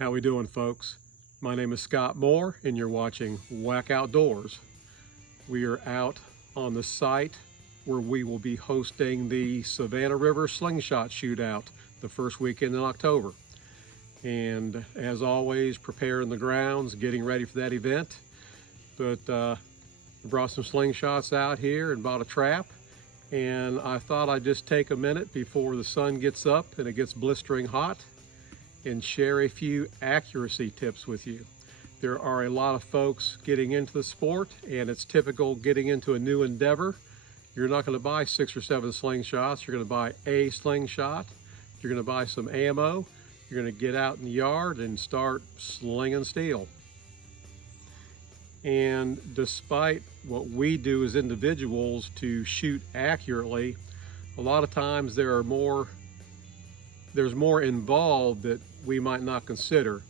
How we doing, folks? My name is Scott Moore and you're watching Whack Outdoors. We are out on the site where we will be hosting the Savannah River Slingshot Shootout the first weekend in October. And as always, preparing the grounds, getting ready for that event. But brought some slingshots out here and bought a trap. And I thought I'd just take a minute before the sun gets up and it gets blistering hot and share a few accuracy tips with you. There are a lot of folks getting into the sport, and it's typical getting into a new endeavor. You're not going to buy 6 or 7 slingshots. You're going to buy a slingshot. You're going to buy some ammo. You're going to get out in the yard and start slinging steel. And despite what we do as individuals to shoot accurately, a lot of times there's more involved that we might not consider.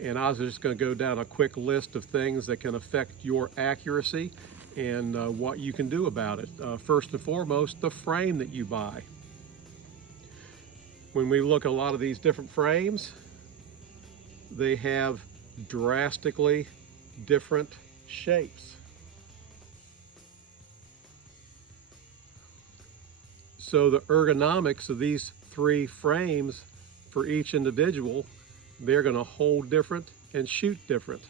And I was just going to go down a quick list of things that can affect your accuracy and what you can do about it. First and foremost, the frame that you buy. When we look at a lot of these different frames, they have drastically different shapes. So the ergonomics of these 3 frames for each individual, they're going to hold different and shoot different.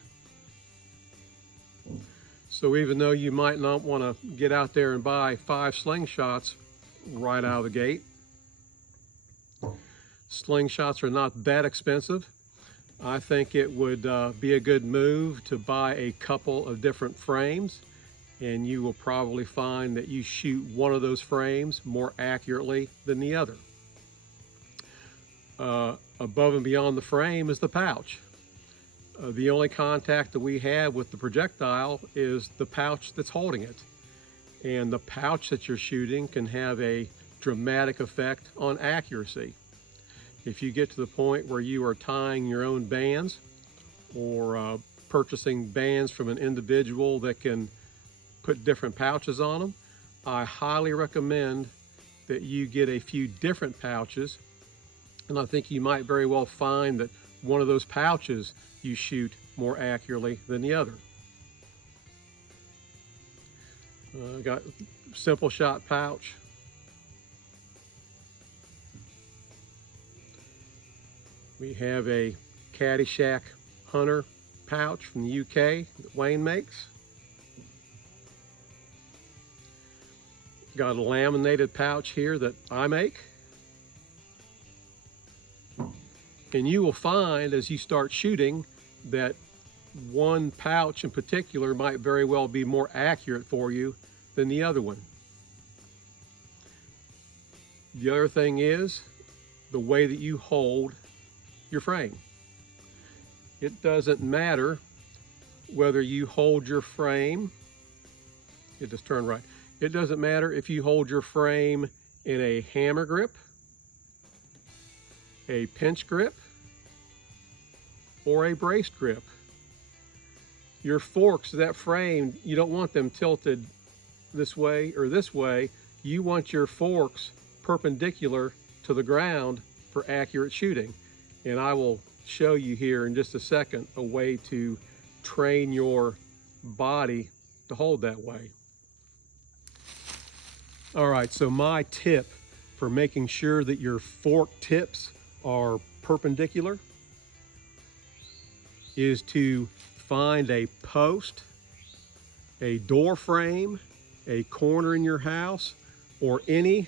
So even though you might not want to get out there and buy 5 slingshots right out of the gate, slingshots are not that expensive. I think it would be a good move to buy a couple of different frames, and you will probably find that you shoot one of those frames more accurately than the other. Above and beyond the frame is the pouch. The only contact that we have with the projectile is the pouch that's holding it. And the pouch that you're shooting can have a dramatic effect on accuracy. If you get to the point where you are tying your own bands or purchasing bands from an individual that can put different pouches on them, I highly recommend that you get a few different pouches. And I think you might very well find that one of those pouches you shoot more accurately than the other. Got simple shot pouch. We have a Caddyshack Hunter pouch from the UK that Wayne makes. Got a laminated pouch here that I make. And you will find as you start shooting that one pouch in particular might very well be more accurate for you than the other one. The other thing is the way that you hold your frame. It doesn't matter whether you hold your frame, it just turned right. It doesn't matter if you hold your frame in a hammer grip, a pinch grip, or a braced grip. Your forks of that frame, you don't want them tilted this way or this way. You want your forks perpendicular to the ground for accurate shooting. And I will show you here in just a second a way to train your body to hold that way. All right, so my tip for making sure that your fork tips are perpendicular is to find a post, a door frame, a corner in your house, or any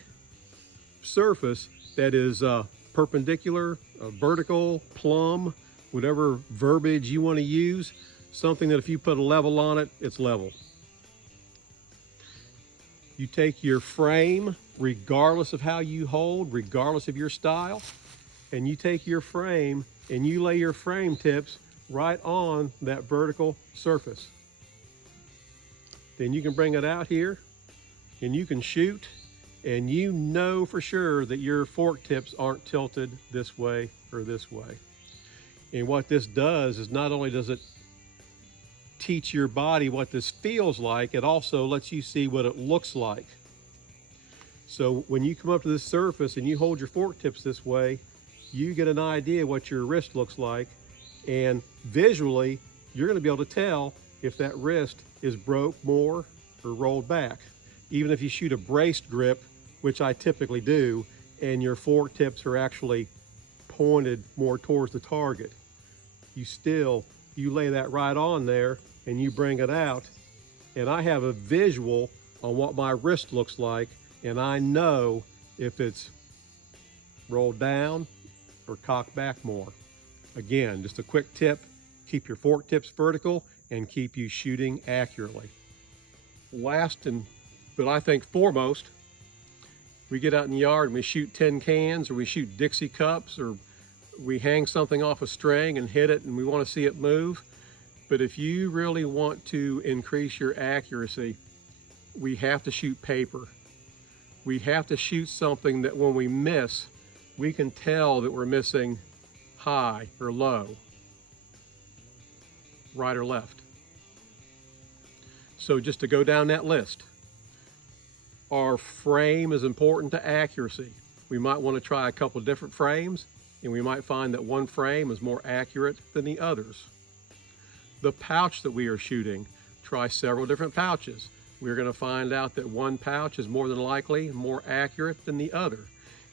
surface that is perpendicular, vertical, plumb, whatever verbiage you want to use, something that if you put a level on it, it's level. You take your frame, regardless of how you hold, regardless of your style, and you take your frame and you lay your frame tips right on that vertical surface. Then you can bring it out here and you can shoot, and you know for sure that your fork tips aren't tilted this way or this way. And what this does is not only does it teach your body what this feels like, it also lets you see what it looks like. So when you come up to this surface and you hold your fork tips this way, you get an idea what your wrist looks like, And visually, you're going to be able to tell if that wrist is broke more or rolled back. Even if you shoot a braced grip, which I typically do, and your fork tips are actually pointed more towards the target, you lay that right on there and you bring it out, and I have a visual on what my wrist looks like, and I know if it's rolled down or cocked back more. Again, just a quick tip: keep your fork tips vertical and keep you shooting accurately. Last, but I think foremost, we get out in the yard and we shoot tin cans, or we shoot Dixie cups, or we hang something off a string and hit it and we want to see it move. But if you really want to increase your accuracy, we have to shoot paper. We have to shoot something that when we miss, we can tell that we're missing high or low, right or left. So just to go down that list, our frame is important to accuracy. We might want to try a couple of different frames, and we might find that one frame is more accurate than the others. The pouch that we are shooting, try several different pouches. We're going to find out that one pouch is more than likely more accurate than the other.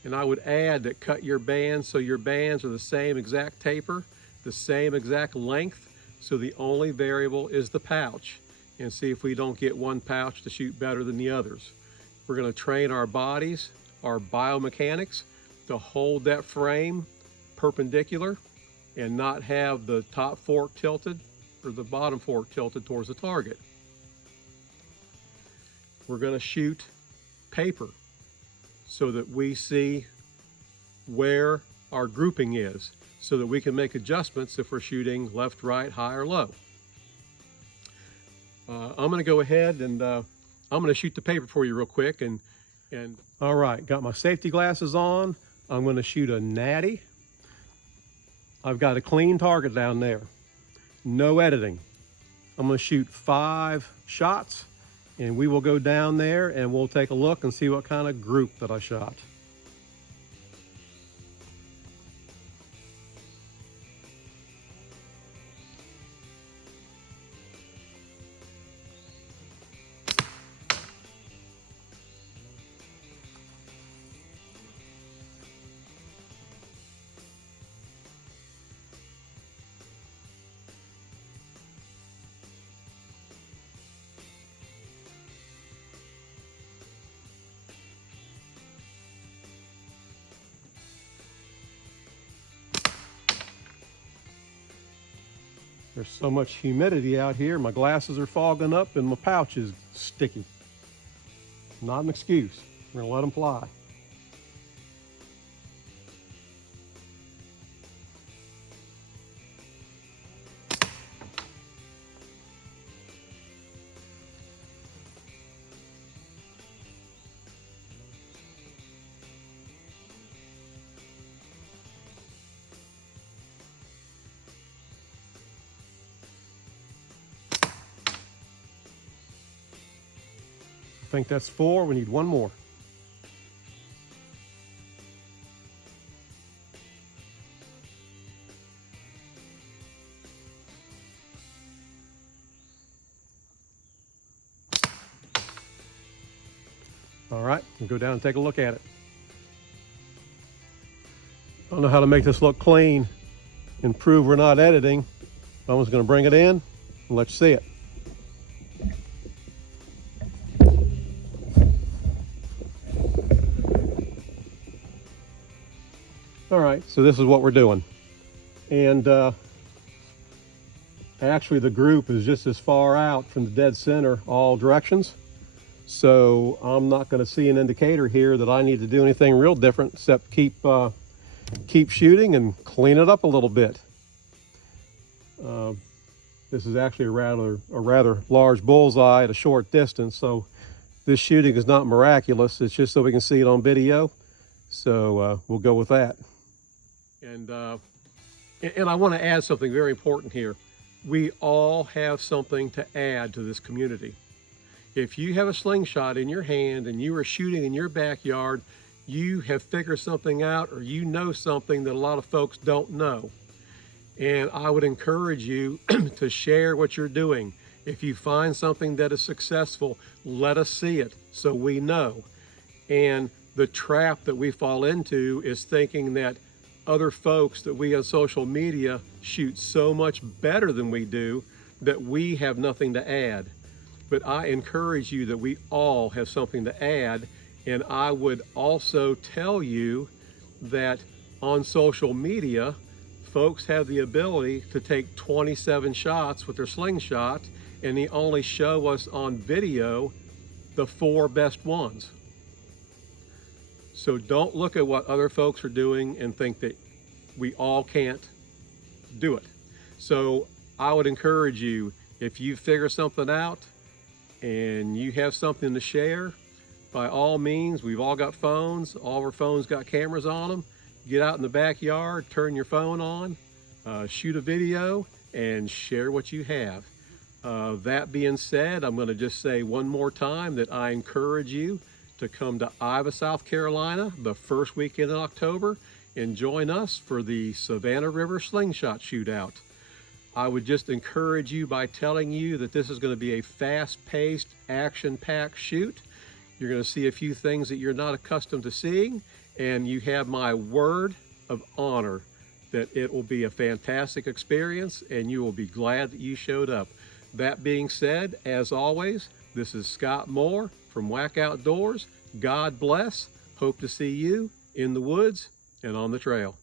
And I would add that cut your bands so your bands are the same exact taper, the same exact length, so the only variable is the pouch, and see if we don't get one pouch to shoot better than the others. We're going to train our bodies, our biomechanics, to hold that frame perpendicular and not have the top fork tilted or the bottom fork tilted towards the target. We're going to shoot paper so that we see where our grouping is, so that we can make adjustments if we're shooting left, right, high, or low. I'm going to go ahead and I'm going to shoot the paper for you real quick. And all right, got my safety glasses on. I'm going to shoot a natty. I've got a clean target down there, no editing. I'm going to shoot 5 shots, and we will go down there and we'll take a look and see what kind of group that I shot. There's so much humidity out here, my glasses are fogging up and my pouch is sticky. Not an excuse. We're gonna let them fly. I think that's 4. We need one more. All right, we'll go down and take a look at it. I don't know how to make this look clean and prove we're not editing. I'm just going to bring it in and let you see it. All right, so this is what we're doing. And actually the group is just as far out from the dead center all directions. So I'm not going to see an indicator here that I need to do anything real different except keep shooting and clean it up a little bit. This is actually a rather large bullseye at a short distance, so this shooting is not miraculous. It's just so we can see it on video. So we'll go with that. And I want to add something very important here. We all have something to add to this community. If you have a slingshot in your hand and you are shooting in your backyard, you have figured something out, or you know something that a lot of folks don't know. And I would encourage you to share what you're doing. If you find something that is successful, let us see it so we know. And the trap that we fall into is thinking that other folks that we on social media shoot so much better than we do that we have nothing to add. But I encourage you that we all have something to add. And I would also tell you that on social media, folks have the ability to take 27 shots with their Slingshot, and they only show us on video the 4 best ones. So don't look at what other folks are doing and think that we all can't do it. So I would encourage you, if you figure something out and you have something to share, by all means, we've all got phones. All our phones got cameras on them. Get out in the backyard, turn your phone on, shoot a video, and share what you have. That being said, I'm going to just say one more time that I encourage you to come to Ivy, South Carolina the first weekend in October and join us for the Savannah River Slingshot Shootout. I would just encourage you by telling you that this is going to be a fast-paced, action-packed shoot. You're going to see a few things that you're not accustomed to seeing, and you have my word of honor that it will be a fantastic experience and you will be glad that you showed up. That being said, as always, this is Scott Moore from Whack Outdoors. God bless. Hope to see you in the woods and on the trail.